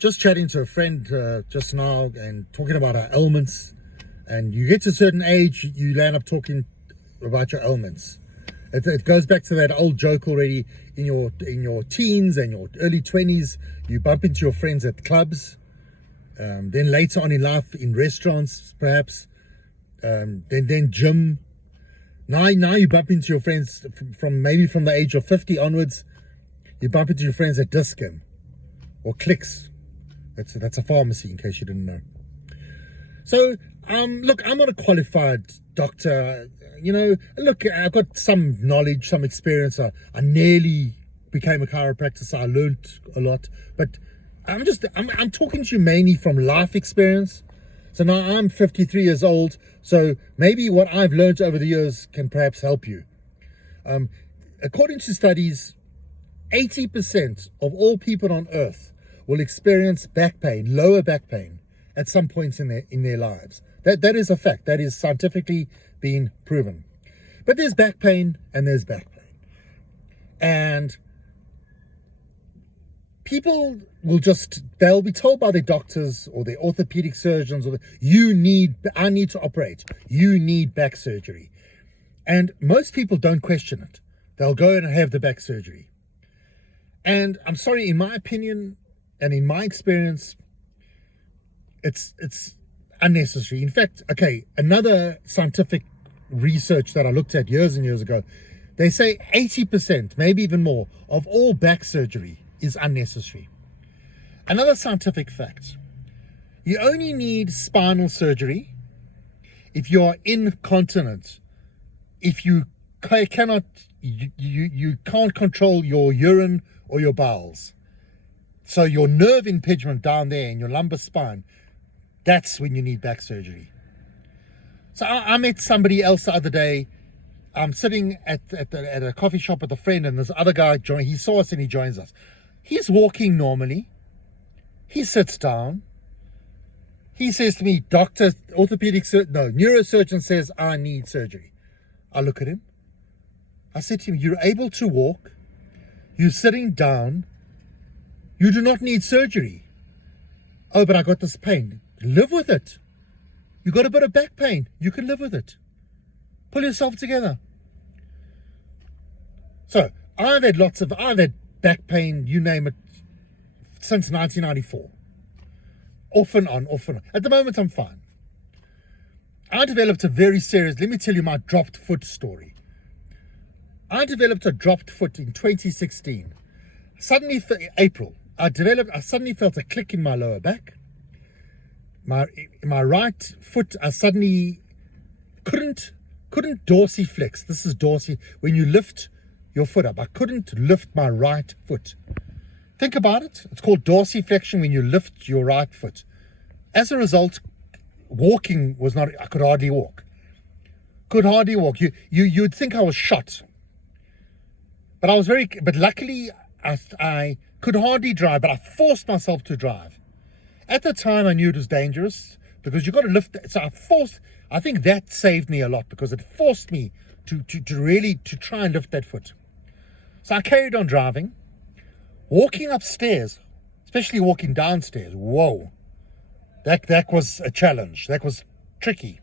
just chatting to a friend just now and talking about our ailments. And you get to a certain age, you land up talking about your ailments. It goes back to that old joke already. In your teens and your early 20s, you bump into your friends at clubs. Then later on in life, in restaurants, perhaps. Then gym. Now you bump into your friends from the age of 50 onwards. You bump into your friends at Discount or Clicks. That's a pharmacy, in case you didn't know. So, look, I'm not a qualified doctor. Look, I've got some knowledge, some experience. I nearly became a chiropractor, so I learned a lot. But I'm talking to you mainly from life experience. So now I'm 53 years old. So maybe what I've learned over the years can perhaps help you. According to studies, 80% of all people on earth will experience back pain, lower back pain, at some points in their lives. That is a fact. That is scientifically been proven. But there's back pain and there's back pain. And people they'll be told by their doctors or their orthopedic surgeons, I need to operate. You need back surgery. And most people don't question it. They'll go and have the back surgery. And I'm sorry, in my opinion and in my experience, it's unnecessary. In fact, another scientific research that I looked at years and years ago, they say 80%, maybe even more, of all back surgery is unnecessary. Another scientific fact, you only need spinal surgery if you are incontinent, if you can't control your urine or your bowels. So your nerve impingement down there in your lumbar spine, that's when you need back surgery. So I met somebody else the other day. I'm sitting at a coffee shop with a friend, and this other guy he saw us and he joins us. He's walking normally. He sits down. He says to me, neurosurgeon says I need surgery. I look at him. I said to him, you're able to walk. You're sitting down. You do not need surgery. Oh, but I got this pain. Live with it. You got a bit of back pain. You can live with it. Pull yourself together. So I've had back pain, you name it, since 1994. Off and on. At the moment, I'm fine. I developed let me tell you my dropped foot story. I developed a dropped foot in 2016. Suddenly, April, I suddenly felt a click in my lower back. My right foot, I suddenly couldn't dorsiflex. This is dorsi. When you lift your foot up, I couldn't lift my right foot. Think about it. It's called dorsiflexion when you lift your right foot. As a result, walking was not, I could hardly walk. You'd think I was shot. But luckily I could hardly drive, but I forced myself to drive. At the time, I knew it was dangerous because you got to lift. So I think that saved me a lot because it forced me to try and lift that foot. So I carried on driving, walking upstairs, especially walking downstairs. Whoa, that was a challenge. That was tricky.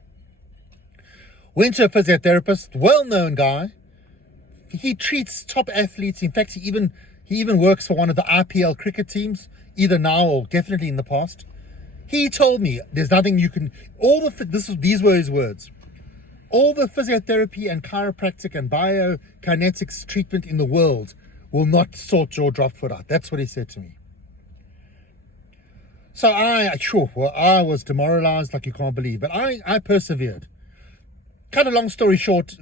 Went to a physiotherapist, well-known guy. He treats top athletes. In fact, he even works for one of the IPL cricket teams, either now or definitely in the past. He told me there's nothing you can, these were his words. All the physiotherapy and chiropractic and biokinetics treatment in the world will not sort your drop foot out. That's what he said to me. So I was demoralized like you can't believe, but I persevered. Cut a long story short,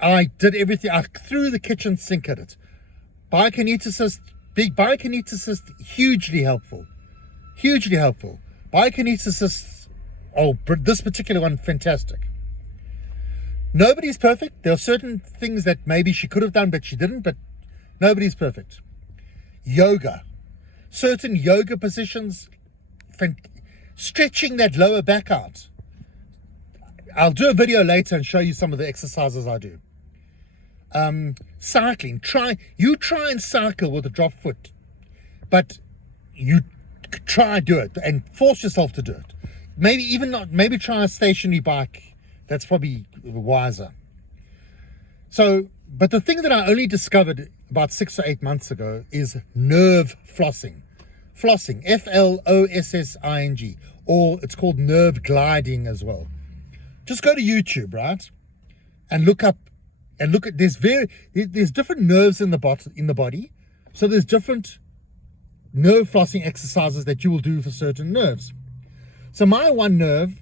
I did everything. I threw the kitchen sink at it. Big biokineticist, hugely helpful. Biokineticists, this particular one, fantastic. Nobody's perfect. There are certain things that maybe she could have done, but she didn't, but nobody's perfect. Yoga. Certain yoga positions, stretching that lower back out. I'll do a video later and show you some of the exercises I do. Cycling. Try and cycle with a drop foot, but you try do it and force yourself to do it. Maybe even not, maybe try a stationary bike. That's probably wiser. So, but the thing that I only discovered about 6 or 8 months ago is nerve flossing. Flossing, Flossing, or it's called nerve gliding as well. Just go to YouTube, right? And look at, there's different nerves in the body. So there's different nerve flossing exercises that you will do for certain nerves. So my one nerve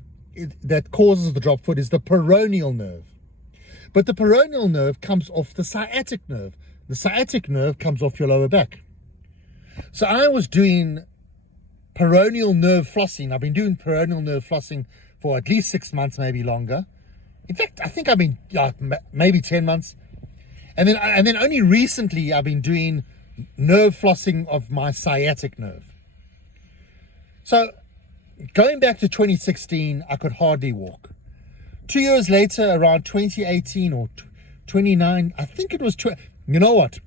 that causes the drop foot is the peroneal nerve. But the peroneal nerve comes off the sciatic nerve. The sciatic nerve comes off your lower back. So I was doing peroneal nerve flossing. I've been doing peroneal nerve flossing for at least 6 months, maybe longer. In fact, I think I've been maybe 10 months. And then only recently I've been doing nerve flossing of my sciatic nerve. So going back to 2016, I could hardly walk. 2 years later, around 2018 or 29, I think it was, you know what?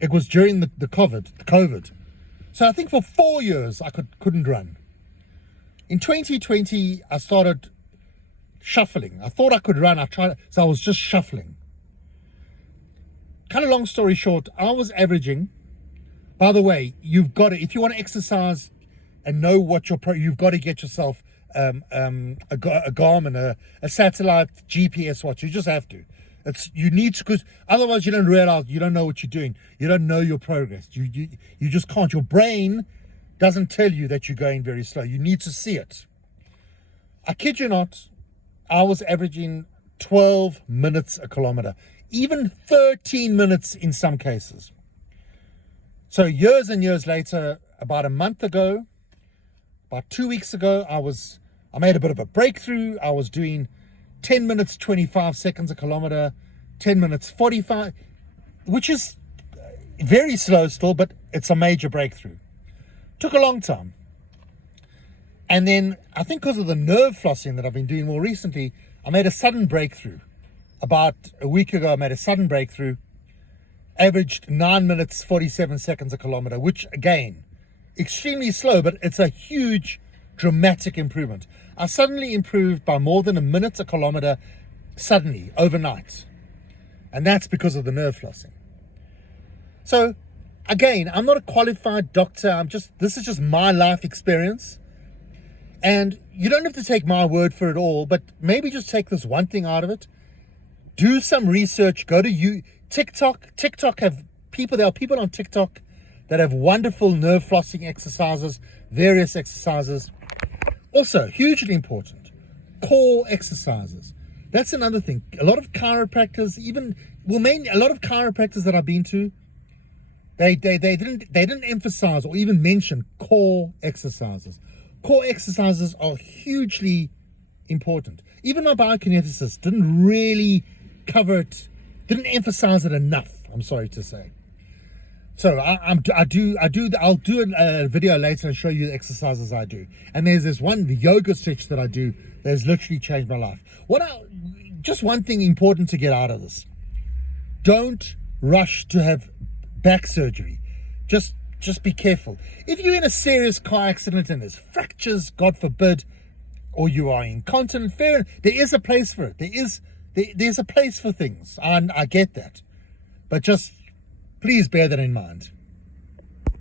It was during the COVID. So I think for 4 years, I couldn't run. In 2020, I started shuffling. I thought I could run. So I was just shuffling. Kind of long story short, I was averaging, by the way, you've got to, if you want to exercise and know what you've got to get yourself a Garmin, a satellite GPS watch. You just have to. You need to, because otherwise you don't realize, you don't know what you're doing. You don't know your progress. You just can't. Your brain doesn't tell you that you're going very slow. You need to see it. I kid you not, I was averaging 12 minutes a kilometer, even 13 minutes in some cases. So years and years later, about a month ago, about 2 weeks ago, I made a bit of a breakthrough. I was doing 10 minutes, 25 seconds a kilometer, 10 minutes, 45, which is very slow still, but it's a major breakthrough. Took a long time. And then I think because of the nerve flossing that I've been doing more recently, I made a sudden breakthrough. About a week ago, I made a sudden breakthrough, averaged 9 minutes, 47 seconds a kilometer, which again, extremely slow, but it's a huge, dramatic improvement. I suddenly improved by more than a minute a kilometer, suddenly, overnight. And that's because of the nerve flossing. So, again, I'm not a qualified doctor. This is just my life experience. And you don't have to take my word for it all, but maybe just take this one thing out of it. Do some research. Go to TikTok. There are people on TikTok that have wonderful nerve flossing exercises, various exercises. Also, hugely important, core exercises. That's another thing. A lot of chiropractors, a lot of chiropractors that I've been to, they didn't emphasize or even mention core exercises. Core exercises are hugely important. Even my biokineticist didn't really cover it, didn't emphasize it enough, I'm sorry to say. So I'll do a video later and show you the exercises I do. And there's this one, the yoga stretch that I do, that has literally changed my life. Just one thing important to get out of this. Don't rush to have back surgery. Just be careful. If you're in a serious car accident and there's fractures, God forbid, or you are incontinent, there is a place for it. There's a place for things. And I get that. But just please bear that in mind.